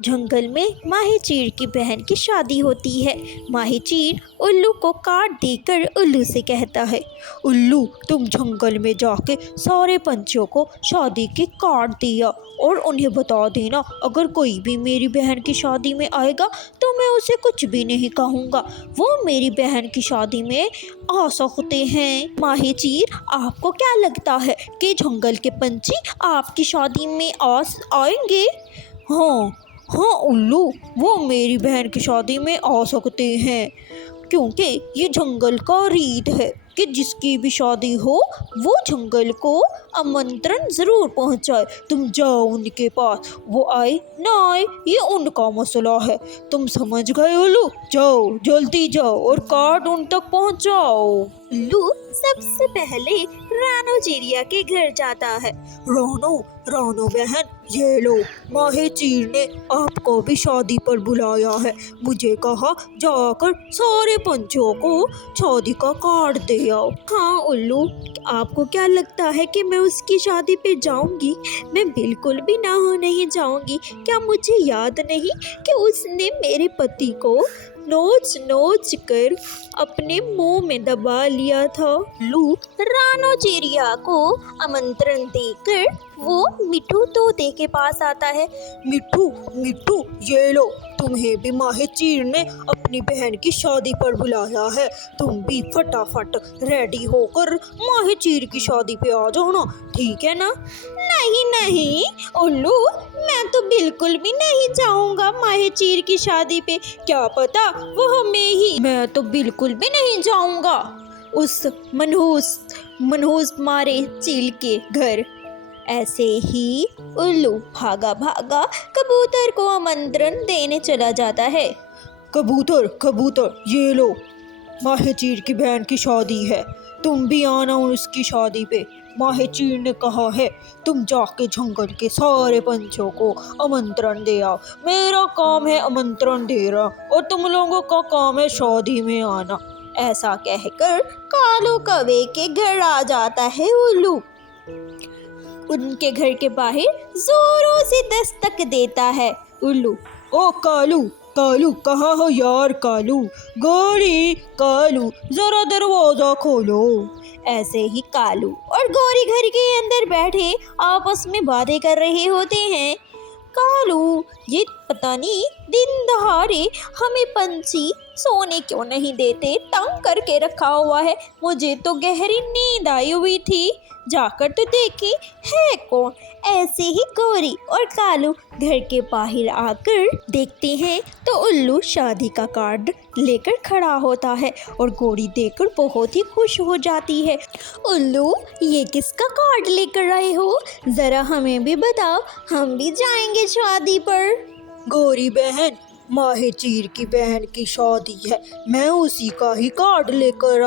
जंगल में माही चीर की बहन की शादी होती है। माही चीर उल्लू को काट देकर उल्लू से कहता है, उल्लू तुम जंगल में जाके सारे पंछियों को शादी की कार्ड दिया और उन्हें बता देना अगर कोई भी मेरी बहन की शादी में आएगा तो मैं उसे कुछ भी नहीं कहूँगा, वो मेरी बहन की शादी में आ सकते हैं। माही चीर आपको क्या लगता है कि जंगल के पंछी आपकी शादी में आएंगे? हाँ हाँ उल्लू, वो मेरी बहन की शादी में आ सकते हैं क्योंकि ये जंगल का रीत है कि जिसकी भी शादी हो वो जंगल को आमंत्रण ज़रूर पहुंचाए। तुम जाओ उनके पास, वो आए ना आए ये उनका मसला है। तुम समझ गए उल्लू? जाओ जल्दी जाओ और कार्ड उन तक पहुंचाओ। उल्लू सबसे पहले रानो चिड़िया के घर जाता है। रानो रानो बहन, ये लो, माही चीर ने आपको भी शादी पर बुलाया है। मुझे कहा जाकर सारे पंछियों को शादी का कार्ड दे आओ। हाँ उल्लू, आपको क्या लगता है कि मैं उसकी शादी पे जाऊंगी? मैं बिल्कुल भी नहीं जाऊंगी। क्या मुझे याद नहीं कि उसने मेरे पति को नोच नोच कर अपने मुंह में दबा लिया था। उल्लू रानो चिड़िया को आमंत्रण देकर वो मिट्ठू तोते के पास आता है। मिट्ठू मिट्ठू, ये लो, तुम्हें भी माही चीर ने अपनी बहन की शादी पर बुलाया है। तुम भी फटाफट रेडी होकर माही चीर की शादी पे आ जाना, ठीक है ना? नहीं नहीं उल्लू, मैं तो बिल्कुल भी नहीं जाऊंगा माही चीर की शादी पे। क्या पता वो हमें ही। मैं तो बिल्कुल भी नहीं जाऊंगा उस मनहूस मारे चील के घर। ऐसे ही उल्लू भागा भागा कबूतर को आमंत्रण देने चला जाता है। कबूतर कबूतर, ये लो, माही चीर की बहन की शादी है, तुम भी आना उसकी शादी पे। माही चीर ने कहा है तुम जाके जंगल के सारे पंछियों को आमंत्रण दे आओ। मेरा काम है आमंत्रण देना और तुम लोगों का काम है शादी में आना। ऐसा कहकर कालू कौवे के घर आ जाता है उल्लू। उनके घर के बाहर जोरों से दस्तक देता है उल्लू। ओ कालू कालू, कहाँ हो यार कालू? गोरी कालू, जरा दरवाजा खोलो। ऐसे ही कालू और गोरी घर के अंदर बैठे आपस में बातें कर रहे होते हैं। कालू, ये पता नहीं दिन दहाड़े हमें पंछी सोने क्यों नहीं देते, तंग करके रखा हुआ है। मुझे तो गहरी नींद आई हुई थी, जाकर तो देखी है कौन। ऐसे ही गोरी और कालू घर के बाहर आकर देखते हैं तो उल्लू शादी का कार्ड लेकर खड़ा होता है और गोरी देखकर बहुत ही खुश हो जाती है। उल्लू, ये किसका कार्ड लेकर आए हो? जरा हमें भी बताओ, हम भी जाएंगे शादी पर। गोरी बहन, माही चीर की बहन की शादी है, मैं उसी का ही कार्ड लेकर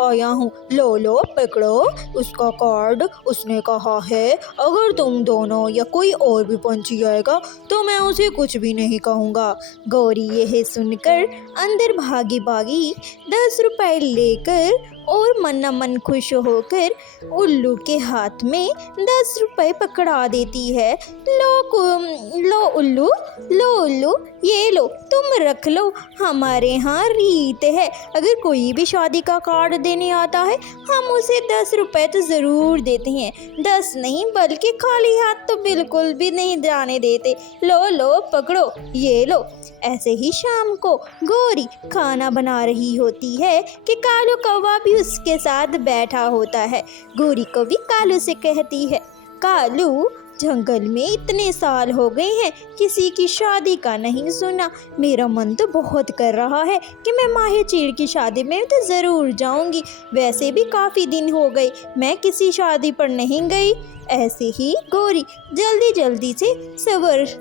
आया हूँ। लो लो पकड़ो उसका कार्ड। उसने कहा है अगर तुम दोनों या कोई और भी पंछी आएगा तो मैं उसे कुछ भी नहीं कहूँगा। गौरी यह सुनकर अंदर भागी भागी 10 रुपए लेकर और मन खुश होकर उल्लू के हाथ में 10 रुपए पकड़ा देती है। लो उल्लू, ये लो, तुम रख लो। हमारे यहाँ रीत है, अगर कोई भी शादी का कार्ड देने आता है हम उसे 10 रुपए तो ज़रूर देते हैं। 10 नहीं बल्कि खाली हाथ तो बिल्कुल भी नहीं जाने देते। लो पकड़ो, ये लो। ऐसे ही शाम को गोरी खाना बना रही होती है कि कालू कौवा भी उसके साथ बैठा होता है। गोरी को भी कालू से कहती है, कालू, जंगल में इतने साल हो गए हैं किसी की शादी का नहीं सुना। मेरा मन तो बहुत कर रहा है कि मैं माही चीर की शादी में तो ज़रूर जाऊंगी। वैसे भी काफ़ी दिन हो गए मैं किसी शादी पर नहीं गई। ऐसे ही गोरी जल्दी से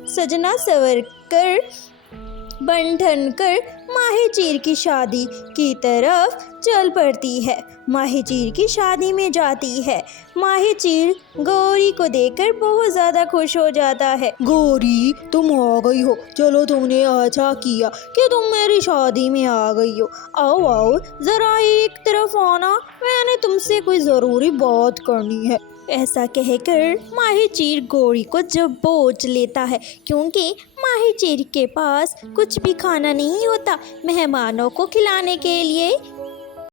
सजना सवर कर बन ठन कर माही चीर की शादी की तरफ चल पड़ती है। माही चीर की शादी में जाती है। माही चीर गौरी को देखकर बहुत ज़्यादा खुश हो जाता है। गौरी, तुम आ गई हो, चलो तुमने अच्छा किया कि तुम मेरी शादी में आ गई हो। आओ ज़रा एक तरफ आना, मैंने तुमसे कोई ज़रूरी बात करनी है। ऐसा कहकर माहिर गोरी को जब बोझ लेता है, क्योंकि माहिर के पास कुछ भी खाना नहीं होता। मेहमानों को खिलाने के लिए